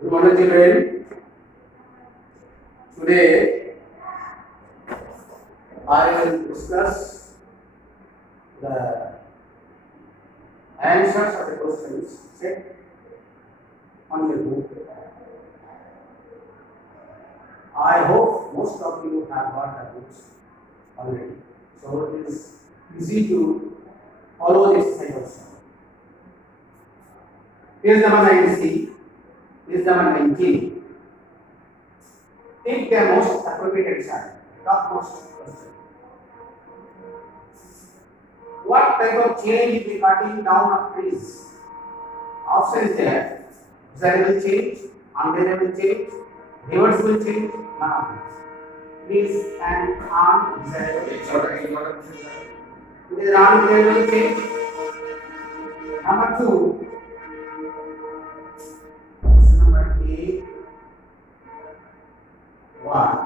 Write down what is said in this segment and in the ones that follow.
Good morning, children. Today I will discuss the answers of the questions set on your book. I hope most of you have got the books already, so it is easy to follow this exercise also. Page number 90, page number 19. Take the most appropriate answer, topmost question. What type of change will be cutting down of trees? Option is there: desirable change, undesirable change, reversible change, none of these. It is an undesirable change. It is an undesirable change. Number 2, number A, 1.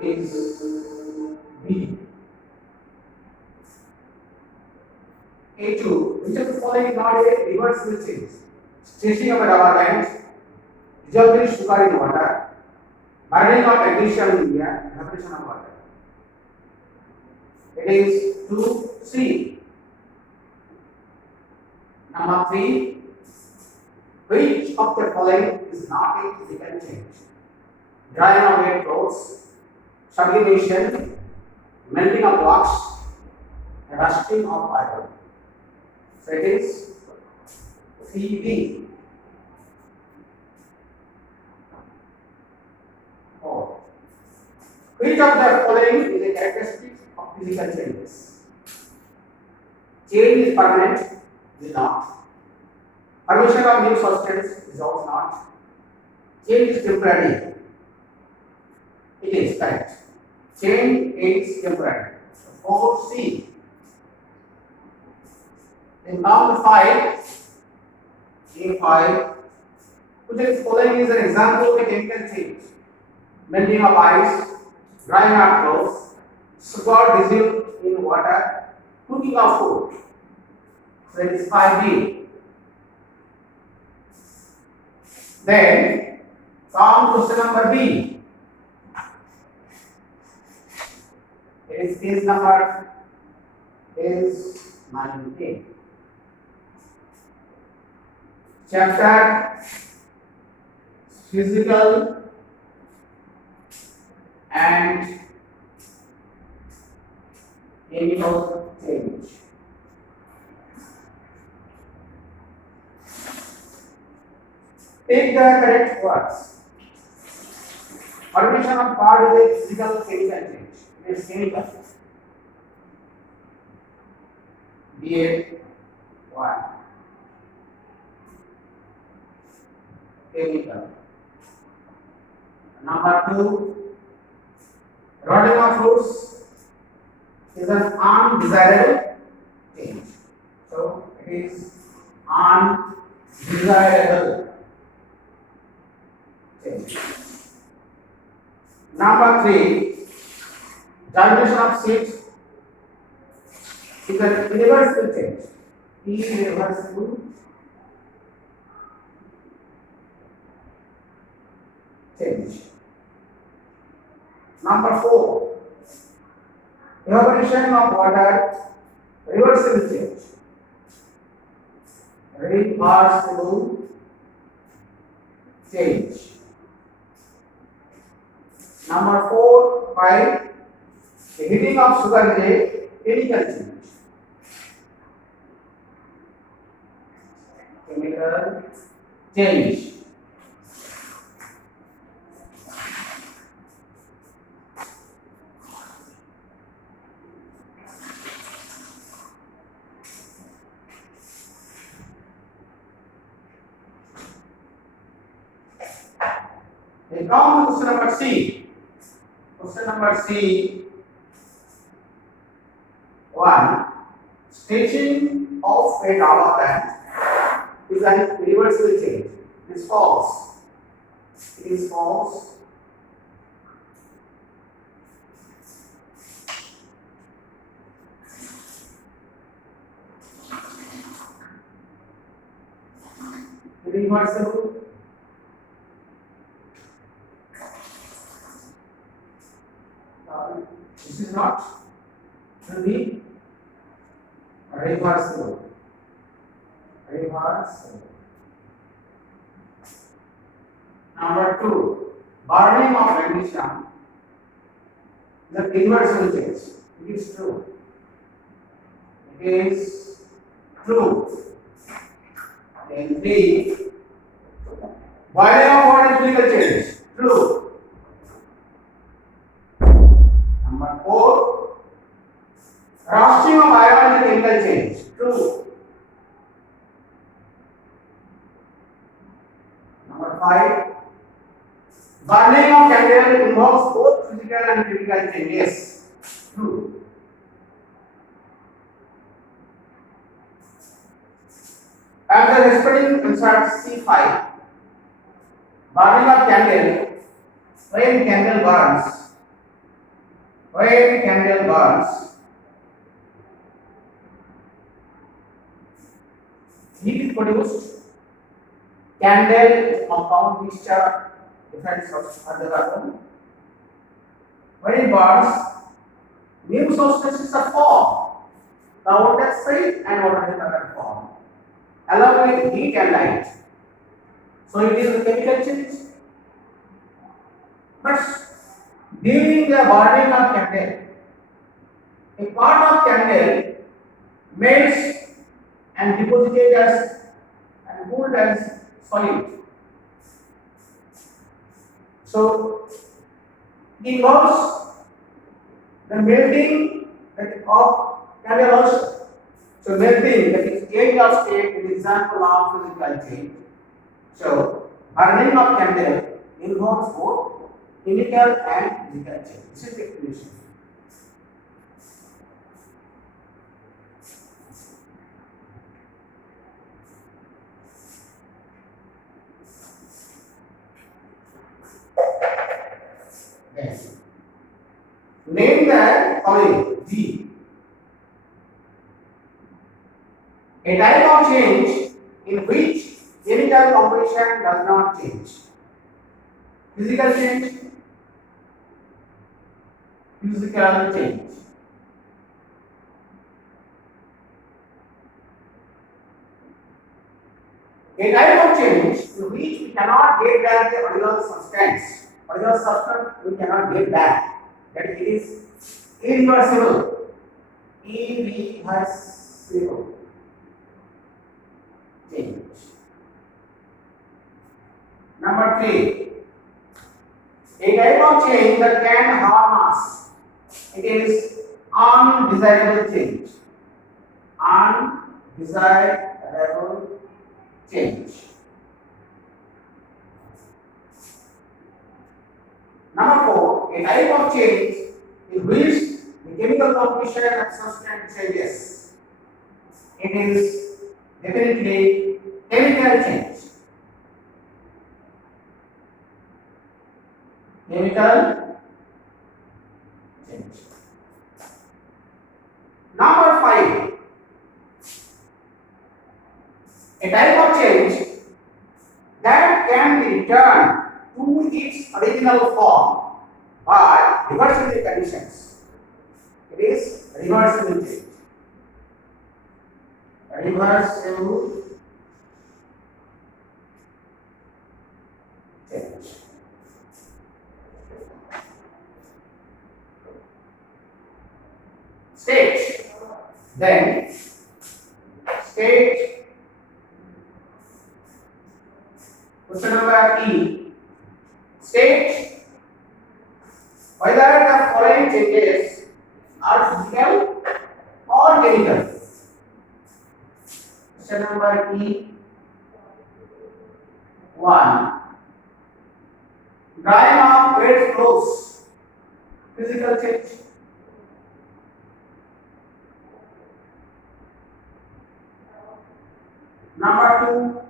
It is B. A2, which of the following is not a reversible change? Stretching of a rubber band, dissolving sugar in water, burning of addition in India, evaporation of water. It is 2C. Number 3, which of the following is not a physical change? Drying of wet clothes, sublimation, melting of wax, rusting of iron. So it is CD. 4. Which of the following is a characteristic of physical changes? Change is permanent, is not. Formation of new substance is also not. Change is temporary. It is correct. Change is temporary. So 4C. Then come to 5. A5. Which is following is an example of a chemical change: melting of ice, drying of clothes, sugar dissolved in water, cooking of food. So it is 5B. Then come question number B. It is page number is 19. Chapter Physical and Chemical Change. Take the correct words. Formation of part is a physical chemical change. It is chemical. BA1. Chemical. Number 2, rotting of fruits is an undesirable change. So it is undesirable change. Number 3, germination of seeds is an irreversible change. Irreversible change. Number 4, evaporation of water, reversible change. Reversible change. Number 4, 5, the heating of sugar is a chemical change. Chemical change. Then come to question number C. Question number C. 1. Stretching of a rubber band is an irreversible change. It is false. It is false. irreversible. This is not to be reversible. Reversible. Number 2, burning of magnesium is an irreversible change. It is true. It is true. Then 3, boiling of water is chemical change. True. Number 4, roasting of iron is a chemical change. True. Number 5, burning of candle involves both physical and chemical changes. True. And the responding answer C5. Burning of candle, when candle burns, heat is produced. Candle is compound mixture, different hydrocarbon. When it burns, new substances are formed. Carbon dioxide and water vapor are formed, along with heat and light. So it is a chemical change. But during the burning of candle, a part of candle melts and deposited as and cooled as solid. So it involves the melting of candle also. So melting, that is change of state, is example of physical change. So burning of candle involves both chemical and physical change. This is the explanation. Yes. Name the following. G. A type of change in which chemical composition does not change. Physical change. Physical change. A type of change in which we cannot get back the original substance. Original substance we cannot get back. That it is irreversible. Irreversible change. Number 3. A type of change that can harm us. It is undesirable change. Undesirable change. Number 4, a type of change in which the chemical composition of substance changes. It is definitely chemical change. Chemical change. Number 5, a type of change that can be returned to its original form by reversing the conditions. It is reversible change. Reversible change. State. Then state. Question number E. State whether the following changes are physical or chemical. Question number E. 1. Drying of wet clothes. Physical change. Number 2.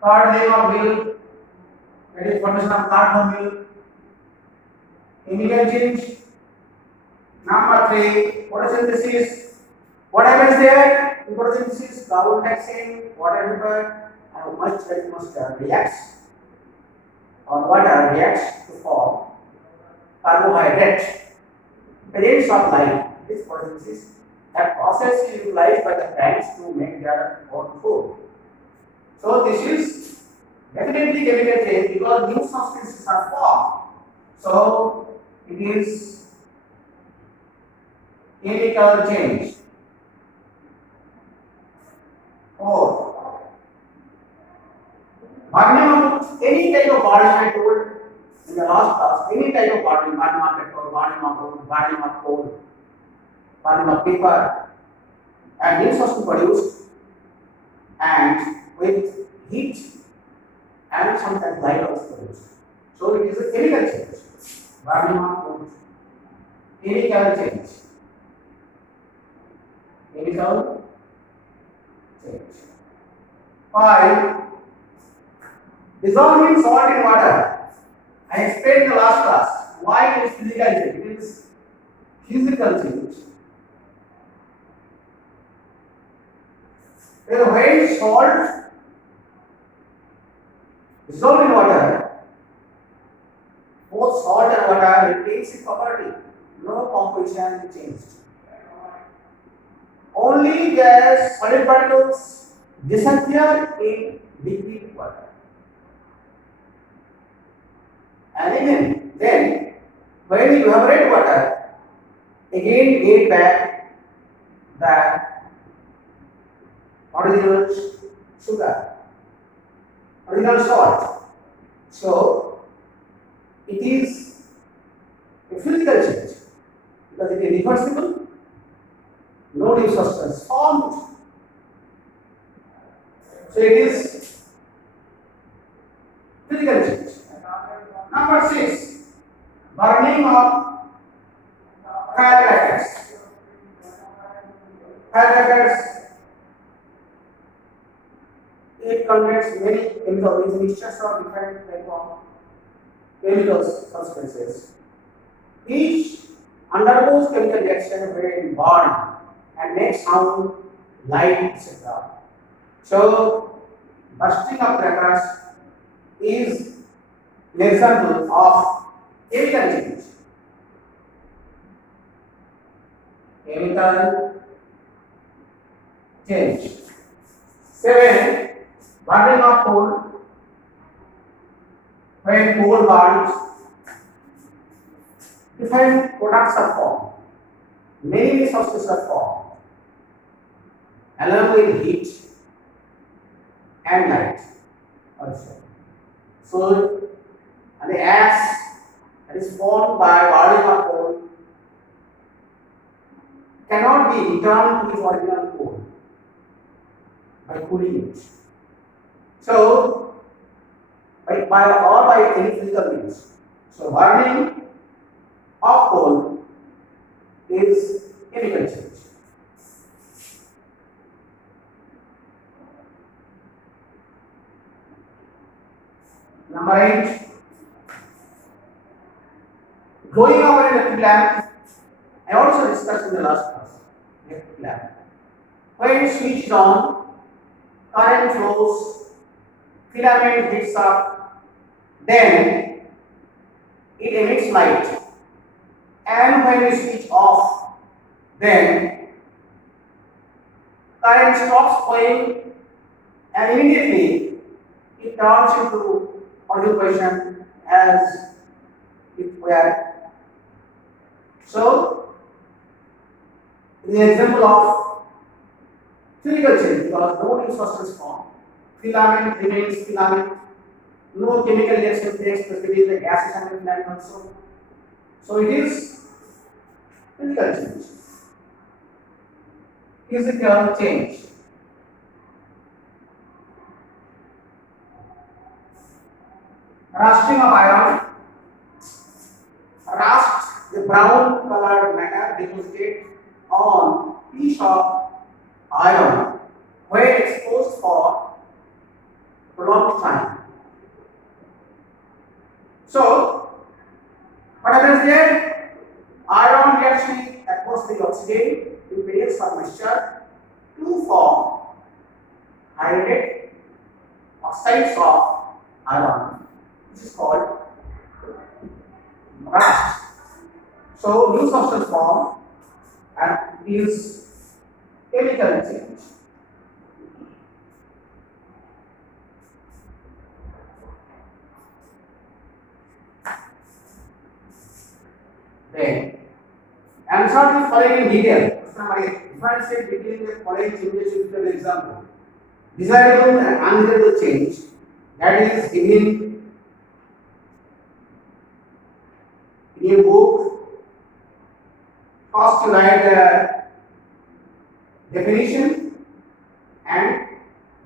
Curdling of milk. That is formation of curd from milk. Chemical change. Number 3. Photosynthesis. What happens there? In photosynthesis, carbon dioxide, water vapor, how much atmosphere reacts or water reacts to form carbohydrate. Rays of light. This process is that process is utilized by the plants to make their own food. So this is definitely chemical change because new substances are formed. So it is chemical change. Or burning of any type of burning, I told in the last class, any type of burning of petrol, burning of wood, burning of coal, burning of paper, and new substance produced and with heat and sometimes light also produced. So it is a chemical change. Burning of wood, chemical change. Chemical change. 5. Dissolving salt in water. I explained in the last class why it is physical change. It is physical change. When salt dissolved in water, both salt and water retains its property. No composition changed. Only the solid particles disappear in liquid water. And even then, when you evaporate water, again get back the original sugar, original salt. So it is a physical change because it is reversible, no new substance formed. So it is physical change. Number 6, burning of firecrackers. Firecrackers, it contains many chemicals, mixtures of different type of chemical substances. Each undergoes chemical reaction when burned and makes sound, light, etc. So, bursting of crackers is an example of chemical change. Chemical change. 7. Burning of coal. When coal burns, different products are formed. Many substances are formed along with heat and light also. So, and the ash that is formed by burning of coal cannot be returned to its original coal by cooling it. So, by any physical means. So, burning of coal is chemical change. Number 8, glowing of an electric lamp. I also discussed in the last class. Electric lamp. When switched on, current flows, filament heats up, then it emits light. And when we switch off, then current stops flowing and immediately it turns into original position as it were. So, it is an example of physical change because no new substance formed. Filament remains filament. No chemical reaction takes place between the gases and the filament also. So, it is physical change. Physical change. Rusting of iron. Rust, the brown colored matter deposited on piece of iron when exposed for prolonged time. So, what happens there? Iron reacts with atmospheric oxygen in presence of moisture to form hydrated oxides of iron, which is called rust. So new substance form and is chemical change. Then answer the following detail. Differentiate between the following changes with the example. Desirable and undesirable change, that is given in your book. First you write the definition and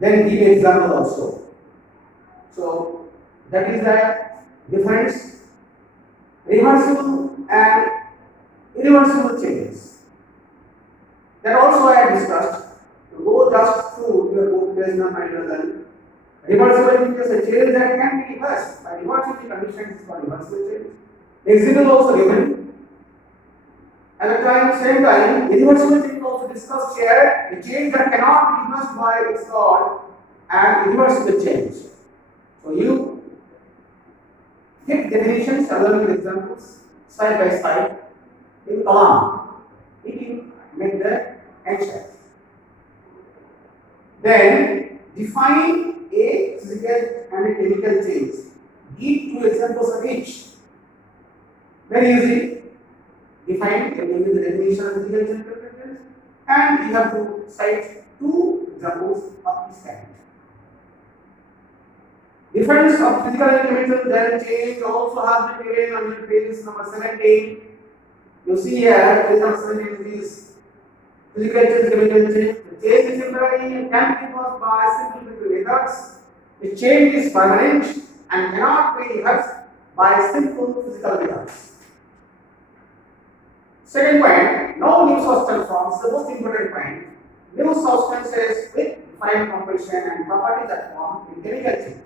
then give example also. So that is the difference. Reversible and irreversible changes. That also I have discussed. To go just through your book page number 11. Reversible is a change that can be reversed by reversible conditions for reversible change. Example also given. At the same time, irreversible change also discussed here. A change that cannot be reversed by its called an irreversible change. So you give definitions along with examples side by side in column. It will make the answer. Then define a physical and a chemical change. Give two examples of each. Very easy. Define the definition of physical and chemical change, and you have to cite two examples of each kind. Difference of physical and chemical change also has been given on page number 17. You see here, page number 17 is physical change, chemical change. The change is temporary and can be caused by simple physical methods. The change is permanent and cannot be reversed by simple physical methods. Second point, no new substance forms. The most important point, new substances with defined composition and properties that form in chemical change.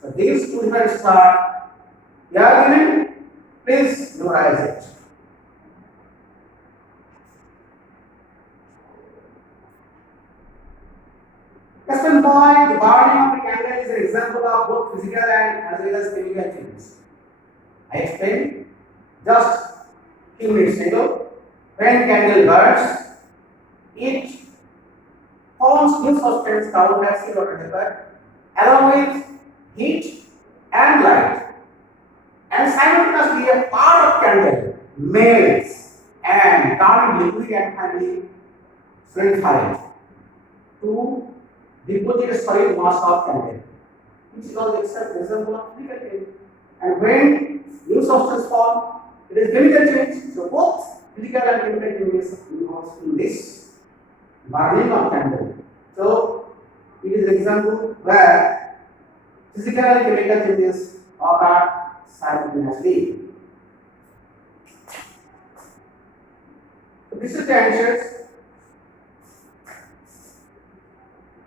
So these two different are the argument. Please memorize it. Question point, the burning of the candle is an example of both physical and as well as chemical changes. I explained just few minutes ago. When candle burns, it forms new substance carbon dioxide or vapor along with heat and light, and simultaneously a part of candle melts and turns liquid and finally solidifies to deposit a solid mass of candle, which is also example of chemical change. And when new substance form, it is chemical change. So both physical and chemical changes involved in this burning of candle. So it is an example where physical and chemical changes occur simultaneously. So this is the answers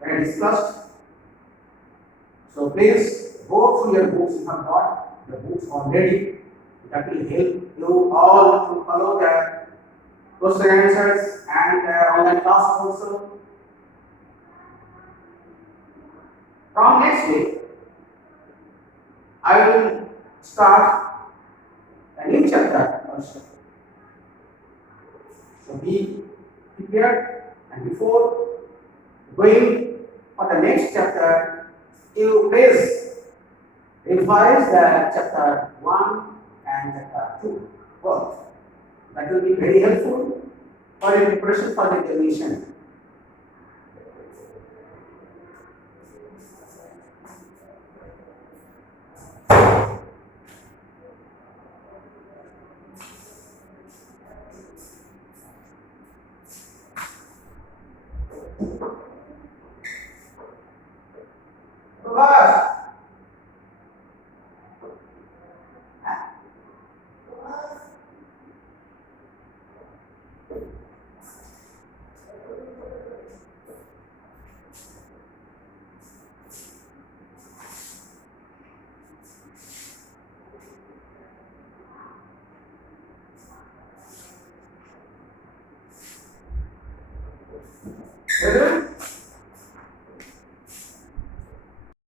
I discussed. So please go through your books if you have got the books already. That will help you all to follow the question answers and online class also. From next week, I will start a new chapter also. So be prepared, and before going for the next chapter, you please revise the chapter 1 and chapter 2 both. That will be very helpful for your preparation for the examination.